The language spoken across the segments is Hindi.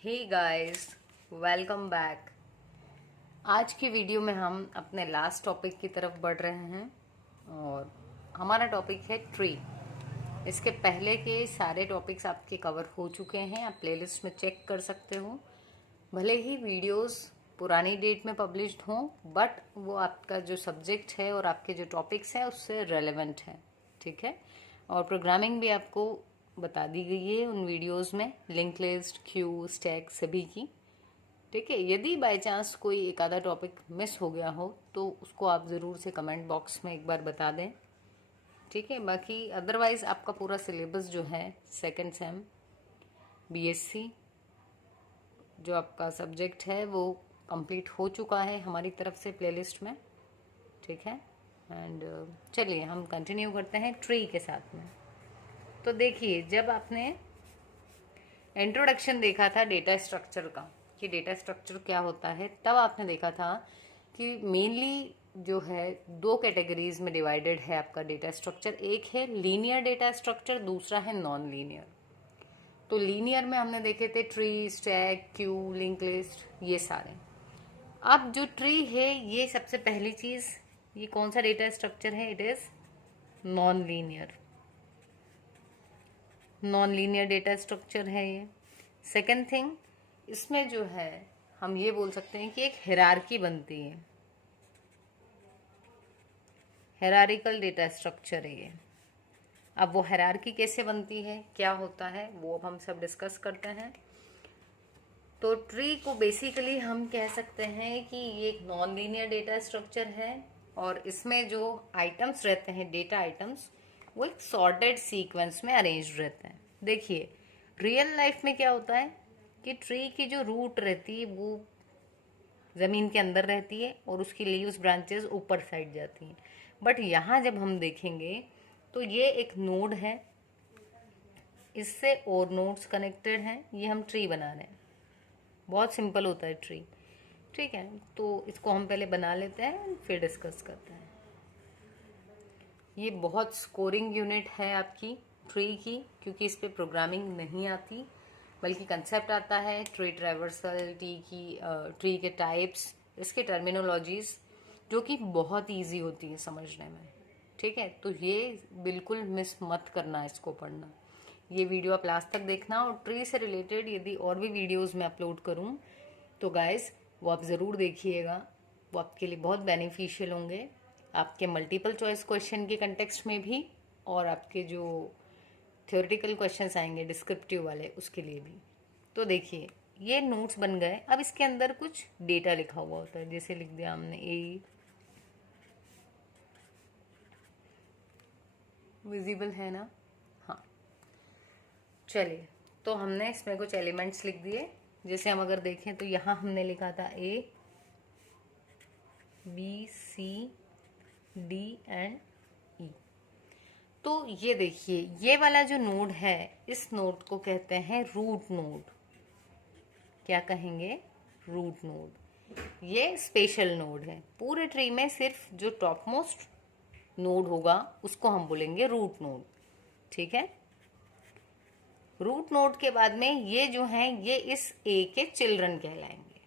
Hey guys, welcome back. आज की वीडियो में हम अपने लास्ट टॉपिक की तरफ बढ़ रहे हैं और हमारा टॉपिक है ट्री। इसके पहले के सारे टॉपिक्स आपके कवर हो चुके हैं, आप प्लेलिस्ट में चेक कर सकते हो। भले ही वीडियोस पुरानी डेट में पब्लिश्ड हों, बट वो आपका जो सब्जेक्ट है और आपके जो टॉपिक्स हैं उससे रेलेवेंट है, ठीक है। और प्रोग्रामिंग भी आपको बता दी गई है उन वीडियोस में, लिंक लिस्ट, क्यू, स्टैक सभी की, ठीक है। यदि बाय चांस कोई एक आधा टॉपिक मिस हो गया हो तो उसको आप ज़रूर से कमेंट बॉक्स में एक बार बता दें, ठीक है। बाकी अदरवाइज आपका पूरा सिलेबस जो है सेकेंड सेम बीएससी जो आपका सब्जेक्ट है वो कंप्लीट हो चुका है हमारी तरफ से प्लेलिस्ट में, ठीक है। एंड चलिए हम कंटिन्यू करते हैं ट्री के साथ में। तो देखिए, जब आपने इंट्रोडक्शन देखा था डेटा स्ट्रक्चर का कि डेटा स्ट्रक्चर क्या होता है, तब आपने देखा था कि मेनली जो है दो कैटेगरीज में डिवाइडेड है आपका डेटा स्ट्रक्चर। एक है लीनियर डेटा स्ट्रक्चर, दूसरा है नॉन लीनियर। तो लीनियर में हमने देखे थे tree, stack, Q, link list, ये सारे। अब जो ट्री है, ये सबसे पहली चीज, ये कौन सा डेटा स्ट्रक्चर है? It is non linear. Non linear data structure है ये। सेकेंड थिंग, इसमें जो है हम ये बोल सकते हैं कि एक हिरार्की बनती है, हिरारिकल डेटा स्ट्रक्चर है ये। अब वो हिरार्की कैसे बनती है, क्या होता है, वो अब हम सब डिस्कस करते हैं। तो ट्री को बेसिकली हम कह सकते हैं कि ये एक नॉन लीनियर डेटा स्ट्रक्चर है और इसमें जो आइटम्स रहते हैं, डेटा आइटम्स, वो एक सॉर्टेड सीक्वेंस में अरेंज रहते हैं। देखिए, रियल लाइफ में क्या होता है कि ट्री की जो रूट रहती है वो ज़मीन के अंदर रहती है और उसकी लीव्स, ब्रांचेस ऊपर साइड जाती हैं। बट यहाँ जब हम देखेंगे तो ये एक नोड है, इससे और नोड्स कनेक्टेड हैं, ये हम ट्री बना रहे हैं। बहुत सिंपल होता है ट्री, ठीक है। तो इसको हम पहले बना लेते हैं, फिर डिस्कस करते हैं। ये बहुत स्कोरिंग यूनिट है आपकी ट्री की, क्योंकि इस पर प्रोग्रामिंग नहीं आती, बल्कि कंसेप्ट आता है ट्री ट्रैवर्सल, ट्री के टाइप्स, इसके टर्मिनोलॉजीज, जो कि बहुत इजी होती है समझने में, ठीक है। तो ये बिल्कुल मिस मत करना इसको पढ़ना। ये वीडियो आप लास्ट तक देखना, और ट्री से रिलेटेड यदि और भी वीडियोस मैं अपलोड करूँ तो गाइस वो आप ज़रूर देखिएगा, वो आपके लिए बहुत बेनिफिशियल होंगे, आपके मल्टीपल चॉइस क्वेश्चन के कंटेक्स्ट में भी, और आपके जो थ्योरेटिकल क्वेश्चंस आएंगे डिस्क्रिप्टिव वाले, उसके लिए भी। तो देखिए, ये नोट्स बन गए। अब इसके अंदर कुछ डेटा लिखा हुआ होता है, जैसे लिख दिया हमने ए, विजिबल है ना? हाँ, चलिए, तो हमने इसमें कुछ एलिमेंट्स लिख दिए। जैसे हम अगर देखें तो यहाँ हमने लिखा था ए, बी, सी, डी एंड ई। तो ये देखिए, ये वाला जो नोड है, इस नोड को कहते हैं रूट नोड। क्या कहेंगे? Root node. ये स्पेशल नोड है। पूरे ट्री में सिर्फ जो टॉप मोस्ट नोड होगा उसको हम बोलेंगे रूट नोड, ठीक है। रूट नोड के बाद में ये जो है, ये इस ए के चिल्ड्रन कहलाएंगे।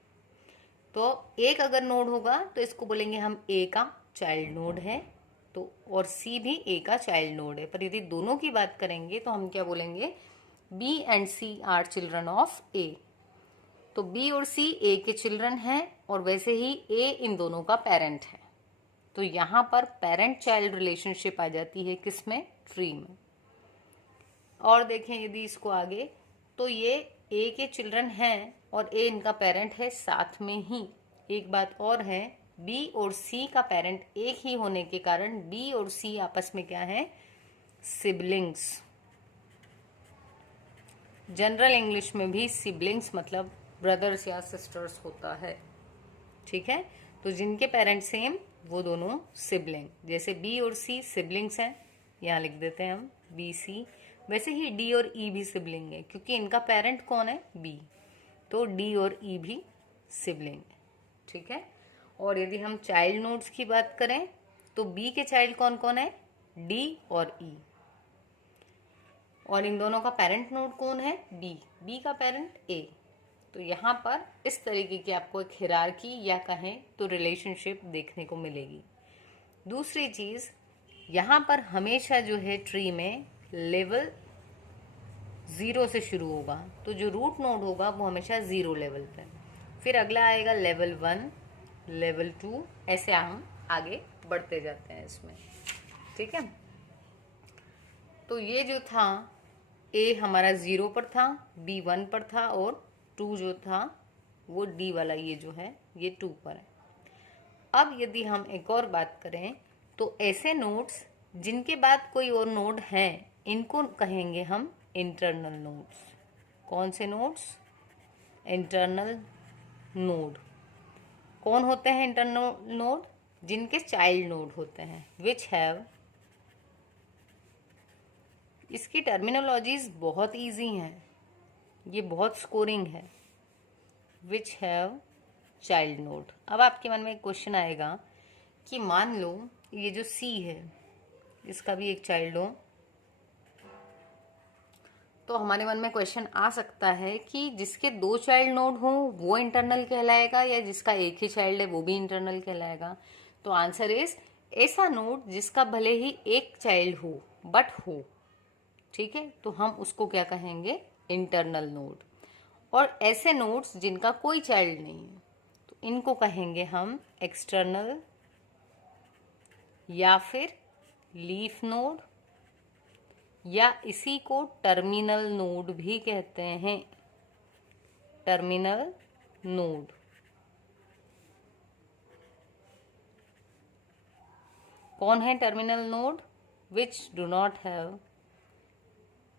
तो एक अगर नोड होगा तो इसको बोलेंगे हम ए का चाइल्ड नोड है, तो और सी भी ए का चाइल्ड नोड है। पर यदि दोनों की बात करेंगे तो हम क्या बोलेंगे? B and C are children of A. तो बी और सी ए के चिल्ड्रन हैं, और वैसे ही ए इन दोनों का पेरेंट है। तो यहाँ पर पेरेंट चाइल्ड रिलेशनशिप आ जाती है किसमें? ट्री में। और देखें यदि इसको आगे, तो ये ए के चिल्ड्रन हैं और ए इनका पेरेंट है। साथ में ही एक बात और है, बी और सी का पेरेंट एक ही होने के कारण बी और सी आपस में क्या है? सिबलिंग्स। जनरल इंग्लिश में भी सिबलिंग्स मतलब ब्रदर्स या सिस्टर्स होता है, ठीक है। तो जिनके पेरेंट सेम, वो दोनों सिबलिंग। जैसे बी और सी सिबलिंग्स हैं, यहाँ लिख देते हैं हम बी सी। वैसे ही डी और ई भी सिबलिंग है, क्योंकि इनका पेरेंट कौन है? बी। तो डी और ई भी सिबलिंग है, ठीक है। और यदि हम चाइल्ड नोड्स की बात करें तो बी के चाइल्ड कौन कौन है? डी और ई। और इन दोनों का पेरेंट नोड कौन है? बी। बी का पेरेंट ए। तो यहाँ पर इस तरीके की आपको एक हिरार्की या कहें तो रिलेशनशिप देखने को मिलेगी। दूसरी चीज़, यहाँ पर हमेशा जो है ट्री में लेवल 0 से शुरू होगा, तो जो रूट नोड होगा वो हमेशा 0 लेवल पे, फिर अगला आएगा लेवल 1, लेवल 2, ऐसे हम आगे बढ़ते जाते हैं इसमें। ठीक है, तो ये जो था ए हमारा 0 पर था, बी 1 पर था और 2 जो था वो डी वाला ये जो है ये 2 पर है। अब यदि हम एक और बात करें तो ऐसे नोड्स जिनके बाद कोई और नोड है इनको कहेंगे हम इंटरनल नोड्स। कौन से नोड्स? Internal node. कौन होते हैं इंटरनल नोड? जिनके चाइल्ड नोड होते हैं, विच हैव, इसकी टर्मिनोलॉजीज बहुत इजी हैं, ये बहुत स्कोरिंग है, विच हैव चाइल्ड नोड। अब आपके मन में एक क्वेश्चन आएगा कि मान लो ये जो सी है इसका भी एक चाइल्ड हो, तो हमारे मन में क्वेश्चन आ सकता है कि जिसके 2 चाइल्ड नोड हो वो इंटरनल कहलाएगा या जिसका एक ही चाइल्ड है वो भी इंटरनल कहलाएगा? तो आंसर इज ऐसा नोड जिसका भले ही एक चाइल्ड हो बट हो। ठीक है, तो हम उसको क्या कहेंगे? Internal node. और ऐसे नोड्स जिनका कोई चाइल्ड नहीं है तो इनको कहेंगे हम एक्सटर्नल या फिर लीफ नोड, या इसी को टर्मिनल नोड भी कहते हैं। Terminal node. कौन है terminal node? Which do not have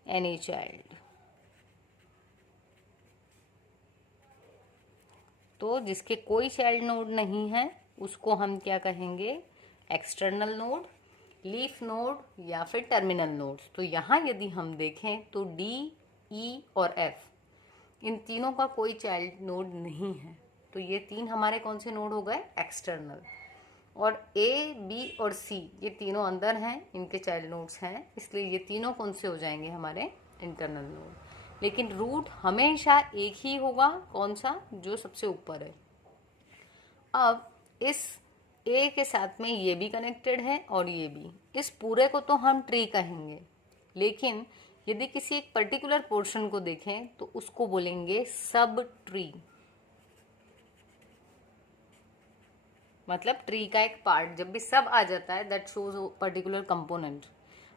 any child. तो जिसके कोई चाइल्ड नोड नहीं है उसको हम क्या कहेंगे? एक्सटर्नल नोड, लीफ नोड या फिर टर्मिनल नोड्स। तो यहाँ यदि हम देखें तो डी, ई और एफ इन तीनों का कोई चाइल्ड नोड नहीं है, तो ये 3 हमारे कौन से नोड हो गए? एक्सटर्नल। और ए, बी और सी ये तीनों अंदर हैं, इनके चाइल्ड नोड्स हैं, इसलिए ये तीनों कौन से हो जाएंगे? हमारे इंटरनल नोड। लेकिन रूट हमेशा एक ही होगा, कौन सा? जो सबसे ऊपर है। अब इस ए के साथ में ये भी कनेक्टेड है और ये भी, इस पूरे को तो हम ट्री कहेंगे, लेकिन यदि किसी एक पर्टिकुलर पोर्शन को देखें तो उसको बोलेंगे सब ट्री। मतलब ट्री का एक पार्ट, जब भी सब आ जाता है दैट शोज पर्टिकुलर कंपोनेंट।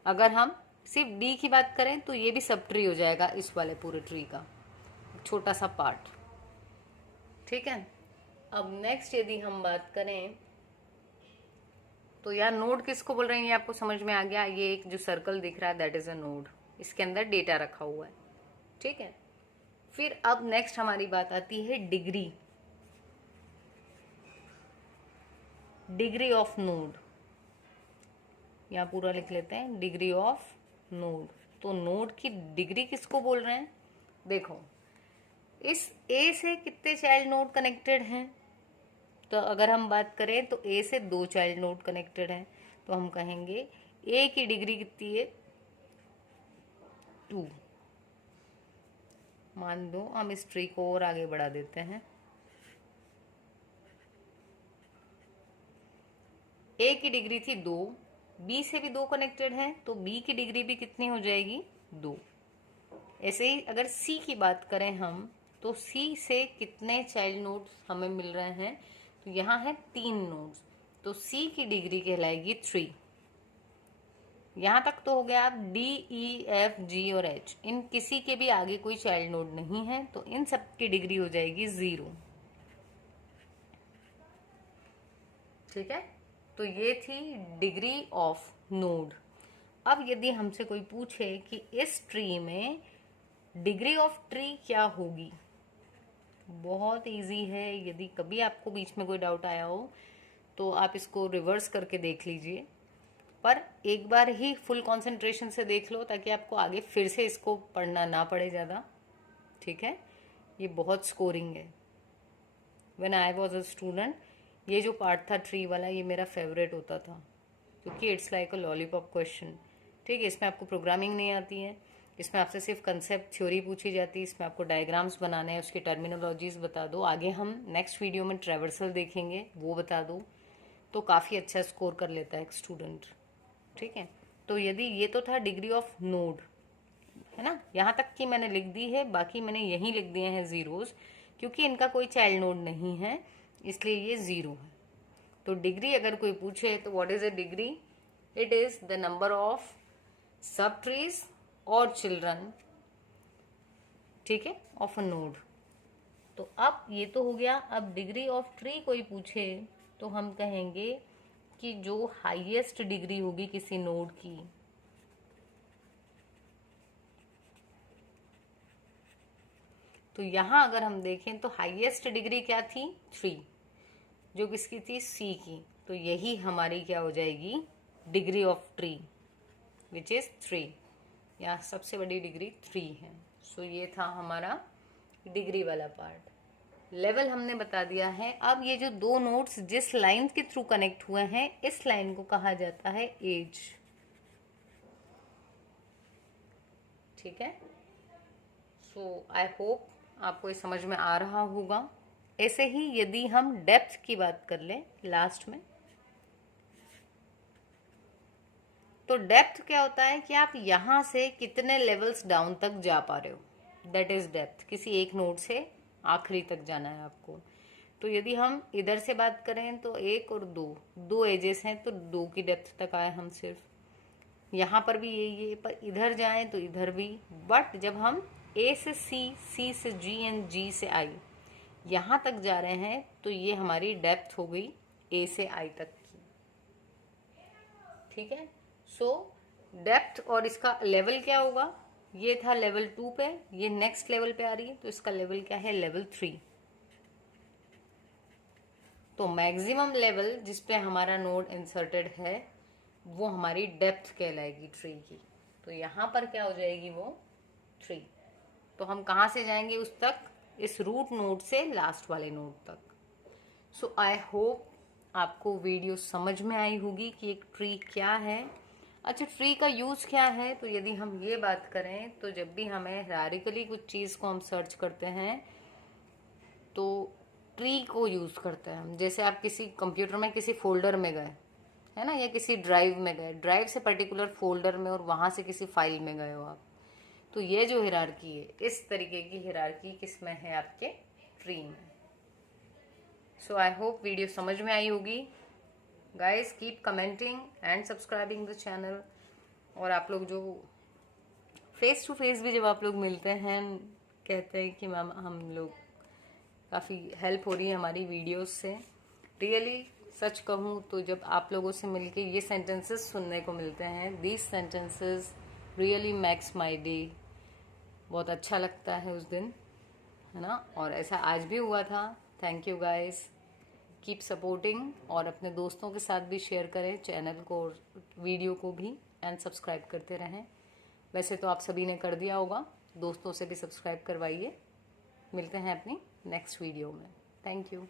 अगर हम सिर्फ डी की बात करें तो ये भी सब ट्री हो जाएगा, इस वाले पूरे ट्री का छोटा सा पार्ट। ठीक है, अब नेक्स्ट यदि हम बात करें तो यार नोड किसको बोल रहे हैं ये आपको समझ में आ गया। ये एक जो सर्कल दिख रहा है दैट इज अ नोड, इसके अंदर डेटा रखा हुआ है। ठीक है, फिर अब नेक्स्ट हमारी बात आती है डिग्री। डिग्री ऑफ नोड, यहाँ पूरा लिख लेते हैं, डिग्री ऑफ नोड। तो नोड की डिग्री किसको बोल रहे हैं? देखो, इस ए से कितने चाइल्ड नोड कनेक्टेड हैं? तो अगर हम बात करें तो ए से 2 चाइल्ड नोड कनेक्टेड हैं, तो हम कहेंगे ए की डिग्री कितनी है? 2। मान दो हम इस ट्री को और आगे बढ़ा देते हैं। ए की डिग्री थी 2, बी से भी 2 कनेक्टेड हैं, तो बी की डिग्री भी कितनी हो जाएगी? 2। ऐसे ही अगर सी की बात करें हम तो सी से कितने चाइल्ड नोड्स हमें मिल रहे हैं? तो यहाँ है 3 नोड्स, तो सी की डिग्री कहलाएगी 3। यहाँ तक तो हो गया। अब डी, ई, एफ, जी और एच इन किसी के भी आगे कोई चाइल्ड नोड नहीं है, तो इन सब की डिग्री हो जाएगी 0। ठीक है, तो ये थी डिग्री ऑफ नोड। अब यदि हमसे कोई पूछे कि इस ट्री में डिग्री ऑफ ट्री क्या होगी, बहुत इजी है। यदि कभी आपको बीच में कोई डाउट आया हो तो आप इसको रिवर्स करके देख लीजिए, पर एक बार ही फुल कंसंट्रेशन से देख लो ताकि आपको आगे फिर से इसको पढ़ना ना पड़े ज़्यादा। ठीक है, ये बहुत स्कोरिंग है। When I was a student ये जो पार्ट था ट्री वाला ये मेरा फेवरेट होता था, क्योंकि it's like a lollipop question. ठीक है, इसमें आपको प्रोग्रामिंग नहीं आती है, इसमें आपसे सिर्फ कंसेप्ट थ्योरी पूछी जाती है, इसमें आपको डायग्राम्स बनाने हैं, उसकी टर्मिनोलॉजीज बता दो। आगे हम नेक्स्ट वीडियो में ट्रेवर्सल देखेंगे, वो बता दो, तो काफ़ी अच्छा स्कोर कर लेता है एक स्टूडेंट। ठीक है, तो यदि ये तो था डिग्री ऑफ नोड, है ना, यहाँ तक की मैंने लिख दी है, बाकी मैंने यहीं लिख दिए हैं जीरोज, क्योंकि इनका कोई चाइल्ड नोड नहीं है, इसलिए ये जीरो है। तो डिग्री अगर कोई पूछे तो what is a degree? It is the number of सब ट्रीज और चिल्ड्रन, ठीक है, ऑफ अ नोड। तो अब ये तो हो गया। अब डिग्री ऑफ ट्री कोई पूछे तो हम कहेंगे कि जो हाईएस्ट डिग्री होगी किसी नोड की, तो यहां अगर हम देखें तो हाईएस्ट डिग्री क्या थी? 3, जो किसकी थी? सी की। तो यही हमारी क्या हो जाएगी? Degree of tree, which is 3। यहाँ सबसे बड़ी डिग्री 3 है। सो ये था हमारा डिग्री वाला पार्ट। लेवल हमने बता दिया है। अब ये जो दो नोड्स जिस लाइन के थ्रू कनेक्ट हुए हैं, इस लाइन को कहा जाता है एज। ठीक है, सो आई होप आपको ये समझ में आ रहा होगा। ऐसे ही यदि हम डेप्थ की बात कर लें लास्ट में, तो डेप्थ क्या होता है कि आप यहां से कितने लेवल्स डाउन तक जा पा रहे हो, दैट इज डेप्थ। किसी एक नोड से आखिरी तक जाना है आपको। तो यदि हम इधर से बात करें तो 1 और 2 एजेस हैं, तो 2 की डेप्थ तक आए हम सिर्फ। यहाँ पर भी यही है, पर इधर जाएं तो इधर भी। बट जब हम ए से सी से जी एंड जी से आई यहाँ तक जा रहे हैं, तो ये हमारी डेप्थ हो गई ए से आई तक की। ठीक है, सो डेप्थ और इसका लेवल क्या होगा? ये था लेवल 2 पे, ये नेक्स्ट लेवल पे आ रही है, तो इसका लेवल क्या है? लेवल 3। तो मैक्सिमम लेवल जिस पे हमारा नोड इंसर्टेड है वो हमारी डेप्थ कहलाएगी ट्री की। तो यहाँ पर क्या हो जाएगी? वो 3। तो हम कहाँ से जाएंगे उस तक? इस रूट नोड से लास्ट वाले नोड तक। सो आई होप आपको वीडियो समझ में आई होगी कि एक ट्री क्या है। अच्छा, ट्री का यूज क्या है? तो यदि हम ये बात करें तो जब भी हमें हायरार्किकली कुछ चीज को हम सर्च करते हैं तो ट्री को यूज करते हैं हम। जैसे आप किसी कंप्यूटर में किसी फोल्डर में गए, है ना, या किसी ड्राइव में गए, ड्राइव से पर्टिकुलर फोल्डर में, और वहां से किसी फाइल में गए हो आप, तो ये जो हिरार्की है, इस तरीके की हिरार्की किसमें है? आपके ट्री में। सो आई होप वीडियो समझ में आई होगी। Guys keep commenting and subscribing the channel. और आप लोग जो फेस टू फेस भी जब आप लोग मिलते हैं, कहते हैं कि मैम हम लोग काफ़ी हेल्प हो रही है हमारी वीडियोस से। रियली सच कहूँ तो जब आप लोगों से मिलके ये सेंटेंसेस सुनने को मिलते हैं, these sentences really max my day. बहुत अच्छा लगता है उस दिन, है ना। और ऐसा आज भी हुआ था। Thank you guys, keep supporting, और अपने दोस्तों के साथ भी शेयर करें चैनल को और वीडियो को भी, एंड सब्सक्राइब करते रहें। वैसे तो आप सभी ने कर दिया होगा, दोस्तों से भी सब्सक्राइब करवाइए। मिलते हैं अपनी नेक्स्ट वीडियो में। Thank you.